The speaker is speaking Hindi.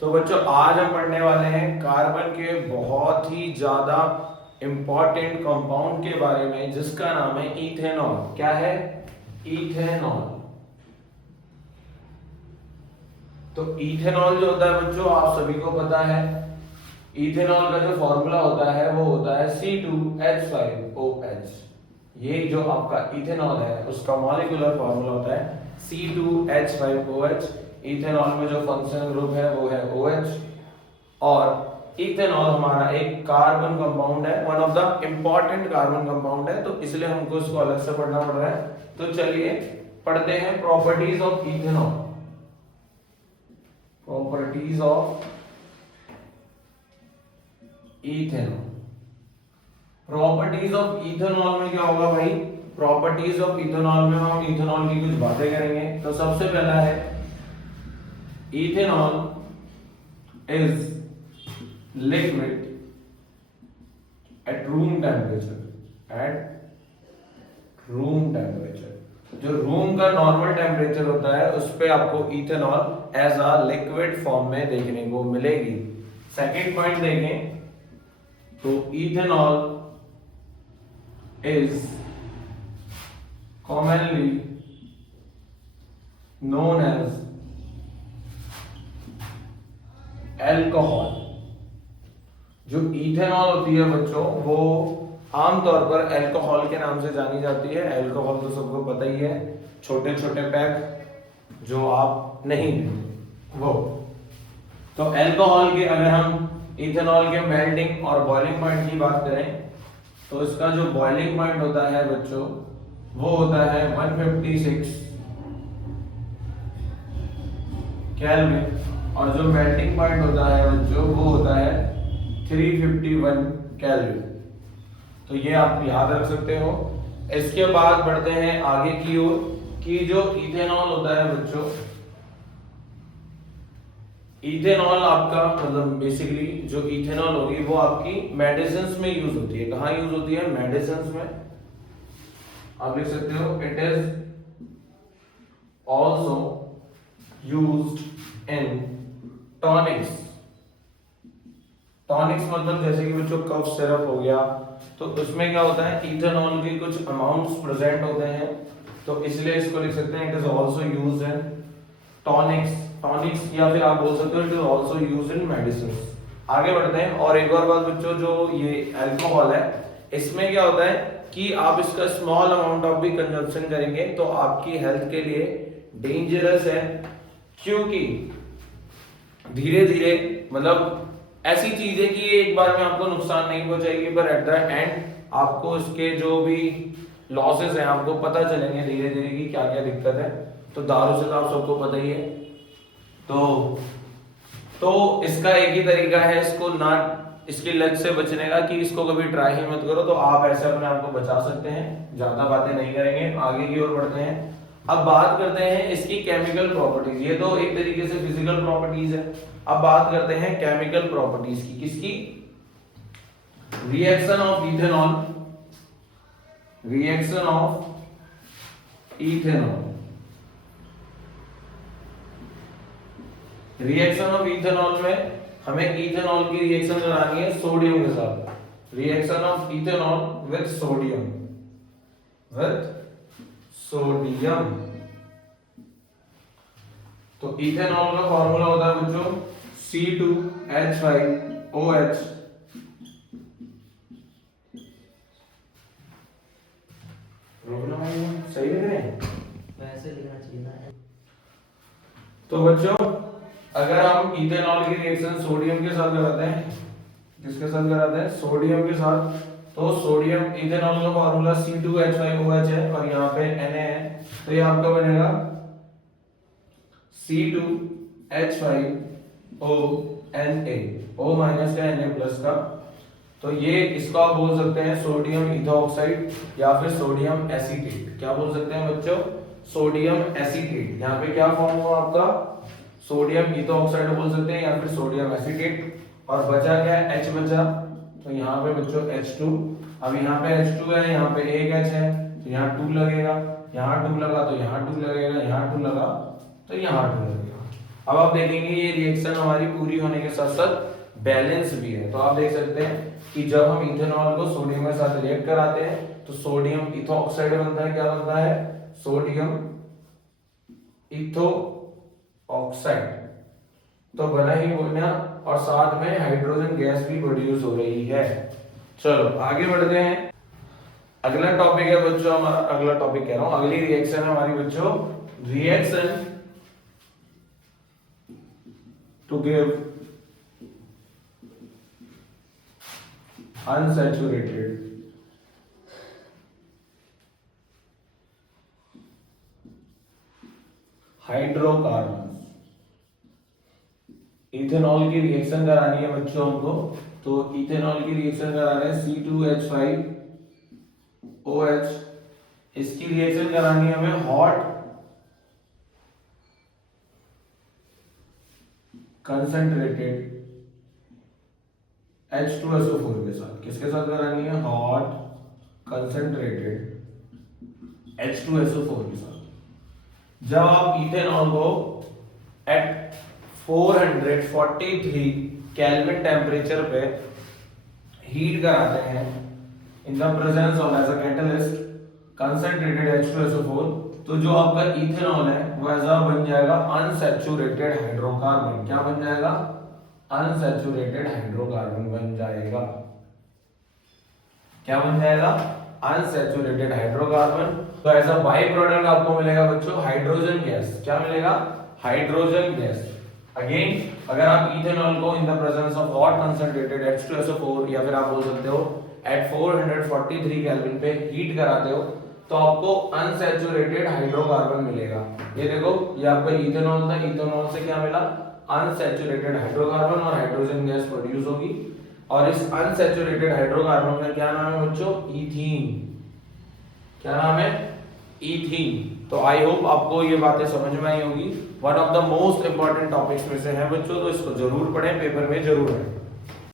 तो बच्चों आज हम पढ़ने वाले हैं कार्बन के बहुत ही ज्यादा इंपॉर्टेंट कंपाउंड के बारे में जिसका नाम है इथेनॉल। क्या है? इथेनॉल। तो इथेनॉल जो होता है बच्चों आप सभी को पता है, इथेनॉल का जो फॉर्मूला होता है वो होता है C2H5OH। ये जो आपका इथेनॉल है उसका मॉलिक्यूलर फॉर्मूला होता है C2H5OH। इथेनॉल में जो फंक्शनल ग्रुप है वो है OH और इथेनॉल हमारा एक कार्बन कंपाउंड है, one of the important carbon compound है, तो इसलिए हमको इसको अलग से पढ़ना पड़ रहा है। तो चलिए पढ़ते हैं properties of ethanol. Properties of ethanol. Properties of ethanol में क्या होगा भाई? प्रॉपर्टीज ऑफ इथेनॉल में हम इथेनॉल की कुछ बातें करेंगे। तो सबसे पहला है ethanol is liquid at room temperature. At room temperature, जो रूम का नॉर्मल टेम्परेचर होता है उस पे आपको ethanol as a liquid form में देखने को मिलेगी। सेकंड पॉइंट देखें तो ethanol is commonly known as alcohol। जो इथेनॉल होती है बच्चों वो आमतौर पर अल्कोहल के नाम से जानी जाती है। अल्कोहल तो सबको पता ही है, छोटे छोटे पैक जो आप नहीं पीते वो। तो अल्कोहल के अगर हम इथेनॉल के मेल्टिंग और बॉइलिंग पॉइंट की बात करें तो इसका जो बॉइलिंग पॉइंट होता है बच्चों वो होता है 156 केल्विन और जो मेल्टिंग पॉइंट होता है बच्चों वो होता है 351 केल्विन। तो ये आप याद रख सकते हो। इसके बाद बढ़ते हैं आगे की ओर कि जो इथेनॉल होता है बच्चों, इथेनॉल आपका मतलब बेसिकली जो इथेनॉल होगी वो आपकी मेडिसिन्स में यूज होती है। कहाँ यूज होती है? मेडिसिन्स में। आप लिख सकते हो it is also used in tonics. Tonics मतलब जैसे कि बच्चों कफ सिरप हो गया, तो उसमें क्या होता है इथेनॉल के कुछ अमाउंट्स प्रेजेंट होते हैं, तो इसलिए इसको लिख सकते हैं it is also used in tonics. Tonics या फिर आप बोल सकते हो it is also used in medicine. आगे बढ़ते हैं। और एक और बात बच्चों, जो ये अल्कोहल है इसमें क्या होता है कि आप इसका स्मॉल अमाउंट ऑफ भी कंजप्शन करेंगे तो आपकी हेल्थ के लिए डेंजरस है, क्योंकि धीरे धीरे मतलब ऐसी चीज है कि ये एक बार में आपको नुकसान नहीं पहुंचाएगी, पर एट द एंड आपको इसके जो भी लॉसेस हैं आपको पता चलेंगे धीरे धीरे कि क्या क्या दिक्कत है। तो दारू से तो आप सबको पता ही है। तो इसका एक ही तरीका है इसको ना इसकी लत से बचने का कि इसको कभी ट्राई ही मत करो। तो आप ऐसे अपने आप को बचा सकते हैं। ज्यादा बातें नहीं करेंगे, आगे की ओर बढ़ते हैं। अब बात करते हैं इसकी केमिकल प्रॉपर्टीज। ये तो एक तरीके से फिजिकल प्रॉपर्टीज है। अब बात करते हैं केमिकल प्रॉपर्टीज की। किसकी? Reaction of ethanol. Reaction of ethanol. Reaction of ethanol में हमें इथेनॉल की रिएक्शन करानी है सोडियम के साथ। Reaction of ethanol with sodium. With sodium. तो इथेनॉल का फॉर्मूला होता है बच्चों C2H5OH। सही लिख रहे हैं? वैसे लिखना चाहिए ना। तो बच्चों अगर हम इथेनॉल की रिएक्शन सोडियम के साथ कराते हैं, किसके साथ कराते हैं? सोडियम के साथ। तो सोडियम इथेनॉल का फॉर्मूला C2H5OH है और यहाँ पे Na है, तो ये आपका बनेगा C2H5ONa, O माइनस का Na प्लस का। तो ये इसको आप बोल सकते हैं सोडियम इथोऑक्साइड या फिर सोडियम एसीटेट। क्या बोल सकते हैं बच्चों? Sodium acetate. यहाँ पे क्या फॉर्म हुआ आपका? सोडियम इथोऑक्साइड बोल सकते हैं या फिर सोडियम एसीटेट। और बचा क्या? H बचा, तो यहाँ पे बच्चों H2। अब यहाँ पे H2 है, यहाँ पे एक H है, तो यहाँ 2 लगेगा, यहाँ 2 लगा तो यहाँ 2 लगेगा, यहाँ 2 लगा तो यहाँ 2 लगेगा। अब आप देखेंगे ये रिएक्शन हमारी पूरी होने के साथ साथ बैलेंस भी है। तो आप देख सकते हैं कि जब हम इथेनॉल को सोडियम के साथ रिएक्ट कराते हैं तो सोडियम इथो ऑक्साइड बनता है। क्या बनता है? Sodium ethoxide. तो बना ही बोलना, और साथ में हाइड्रोजन गैस भी प्रोड्यूस हो रही है। चलो आगे बढ़ते हैं। अगला टॉपिक है बच्चों हमारा, अगला टॉपिक कह रहा हूं, अगली रिएक्शन है हमारी बच्चों, reaction to give unsaturated hydrocarbon. Ethanol की रिएक्शन करानी है बच्चों हमको, तो इथेनॉल की रिएक्शन करा रहे हैं C2H5OH। इसकी रिएक्शन करानी है हमें हॉट कंसंट्रेटेड H2SO4 के साथ। किसके साथ करानी है? हॉट कंसंट्रेटेड H2SO4 के साथ। जब आप इथेनॉल को एट 443 केल्विन टेम्परेचर पे हीट कराते हैं in the presence of as a catalyst concentrated H2SO4, तो जो आपका इथेनॉल है वो ऐसा बन जाएगा अनसैचुरेटेड हाइड्रोकार्बन। क्या बन जाएगा? अनसैचुरेटेड हाइड्रोकार्बन बन जाएगा। क्या बन जाएगा? Unsaturated hydrocarbon. तो एज अ बाई प्रोडक्ट आपको मिलेगा बच्चों हाइड्रोजन गैस। क्या मिलेगा? Hydrogen gas. अगेन अगर आप इथेनॉल को इन the presence of hot concentrated H2SO4 या फिर आप बोल सकते हो एट 443 केल्विन पे हीट कराते हो तो आपको अनसैचुरेटेड हाइड्रोकार्बन मिलेगा। ये देखो, ये आपका इथेनॉल था, इथेनॉल से क्या मिला? अनसैचुरेटेड हाइड्रोकार्बन, और हाइड्रोजन गैस प्रोड्यूस होगी। और इस अनसैचुरेटेड हाइड्रोकार्बन का क्या नाम है बच्चों? ईथीन। क्या नाम है? ईथीन। तो आई होप आपको ये बातें समझ में आई होगी। One of the most important topics में से है बच्चों, तो इसको जरूर पढ़ें, पेपर में जरूर है।